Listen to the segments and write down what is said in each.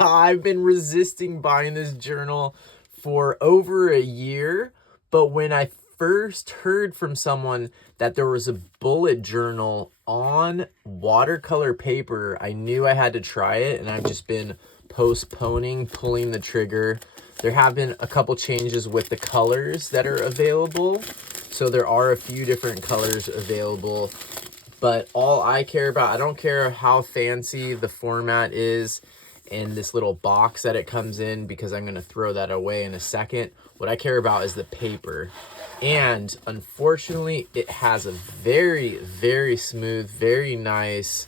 I've been resisting buying this journal for over a year, but when I first heard from someone that there was a bullet journal on watercolor paper, I knew I had to try it, and I've just been postponing pulling the trigger. There have been a couple changes with the colors that are available. So there are a few different colors available, but all I care about, I don't care how fancy the format is and this little box that it comes in, because I'm going to throw that away in a second. What I care about is the paper. And unfortunately, it has a very, very smooth, very nice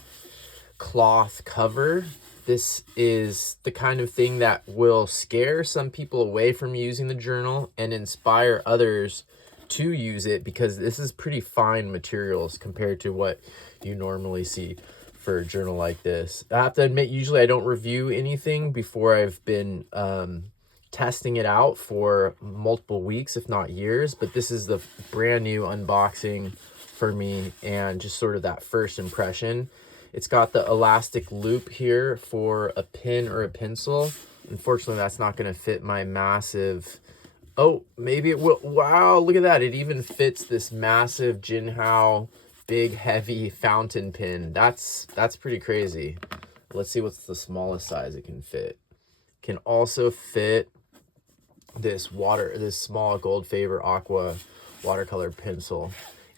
cloth cover. This is the kind of thing that will scare some people away from using the journal and inspire others to use it, because this is pretty fine materials compared to what you normally see for a journal like this. I have to admit, usually I don't review anything before I've been testing it out for multiple weeks, if not years, but this is the brand new unboxing for me and just sort of that first impression. It's got the elastic loop here for a pen or a pencil. Unfortunately, that's not going to fit my massive... Oh, maybe it will. Wow, look at that. It even fits this massive Jinhao big heavy fountain pen. That's pretty crazy. Let's see what's the smallest size it can fit. Can also fit this small Gold Favor Aqua watercolor pencil.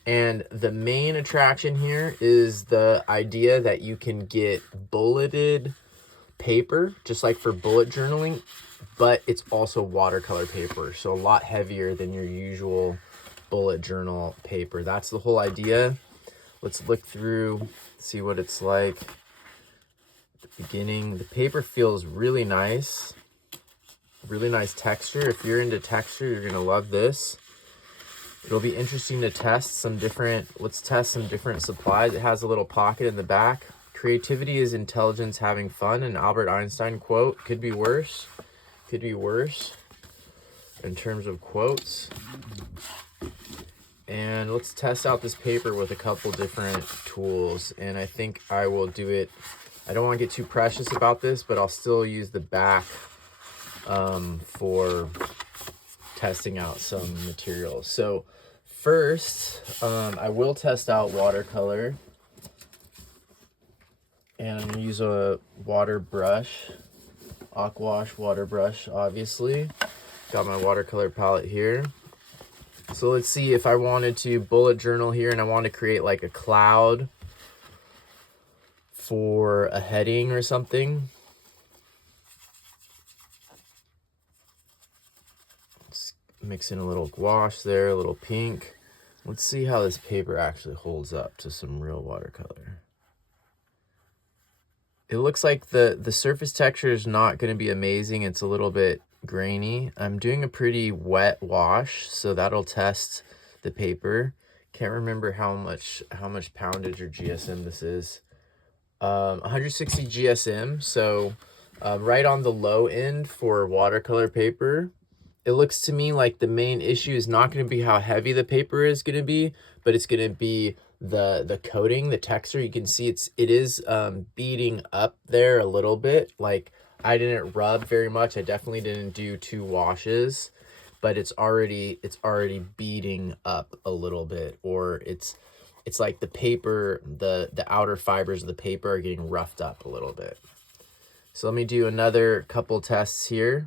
And the main attraction here is the idea that you can get bulleted paper, just like for bullet journaling, but it's also watercolor paper, so a lot heavier than your usual bullet journal paper. That's the whole idea. Let's look through, see what it's like. At the beginning, the paper feels really nice texture. If you're into texture, you're gonna love this. It'll be interesting to test some different, let's test some different supplies. It has a little pocket in the back. Creativity is intelligence having fun, an Albert Einstein quote. Could be worse. Could be worse in terms of quotes. And let's test out this paper with a couple different tools. And I think I will do it. I don't want to get too precious about this, but I'll still use the back for testing out some materials. So first, I will test out watercolor. And I'm going to use a water brush, Aquash water brush, obviously. Got my watercolor palette here. So let's see, if I wanted to bullet journal here and I want to create like a cloud for a heading or something. Let's mix in a little gouache there, a little pink. Let's see how this paper actually holds up to some real watercolor. It looks like the surface texture is not going to be amazing. It's a little bit grainy. I'm doing a pretty wet wash, so that'll test the paper. Can't remember how much poundage or GSM this is. 160 GSM, so right on the low end for watercolor paper. It looks to me like the main issue is not going to be how heavy the paper is going to be, but it's going to be the coating, the texture. You can see it is beading up there a little bit. Like, I didn't rub very much. I definitely didn't do 2 washes, but it's already beading up a little bit, or it's like the paper, the outer fibers of the paper are getting roughed up a little bit. So let me do another couple tests here.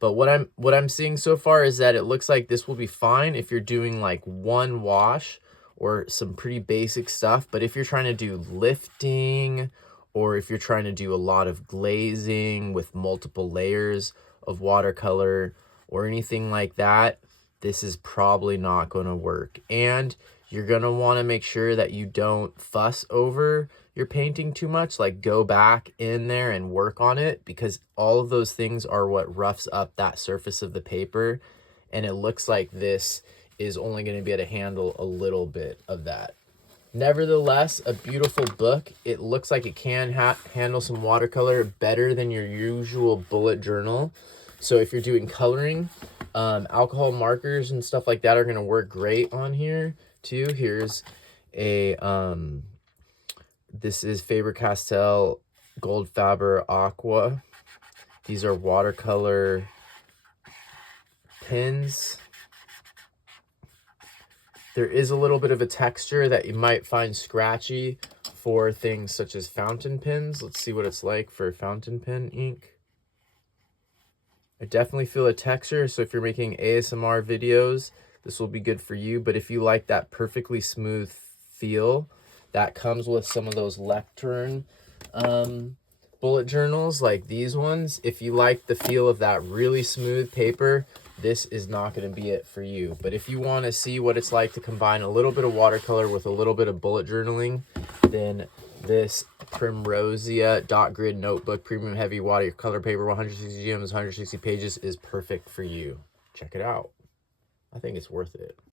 But what I'm seeing so far is that it looks like this will be fine if you're doing like 1 wash or some pretty basic stuff. But if you're trying to do lifting, or if you're trying to do a lot of glazing with multiple layers of watercolor or anything like that, this is probably not going to work. And you're going to want to make sure that you don't fuss over your painting too much. Like, go back in there and work on it, because all of those things are what roughs up that surface of the paper. And it looks like this is only going to be able to handle a little bit of that. Nevertheless, a beautiful book. It looks like it can handle some watercolor better than your usual bullet journal. So if you're doing coloring, alcohol markers and stuff like that are going to work great on here too. Here's a this is Faber-Castell Gold Faber Aqua. These are watercolor pens. There is a little bit of a texture that you might find scratchy for things such as fountain pens. Let's see what it's like for fountain pen ink. I definitely feel a texture, so if you're making ASMR videos, this will be good for you. But if you like that perfectly smooth feel that comes with some of those lectern bullet journals like these ones, if you like the feel of that really smooth paper, this is not going to be it for you. But if you want to see what it's like to combine a little bit of watercolor with a little bit of bullet journaling, then this Primrosia dot grid notebook premium heavy watercolor paper, 160 gems, 160 pages, is perfect for you. Check it out. I think it's worth it.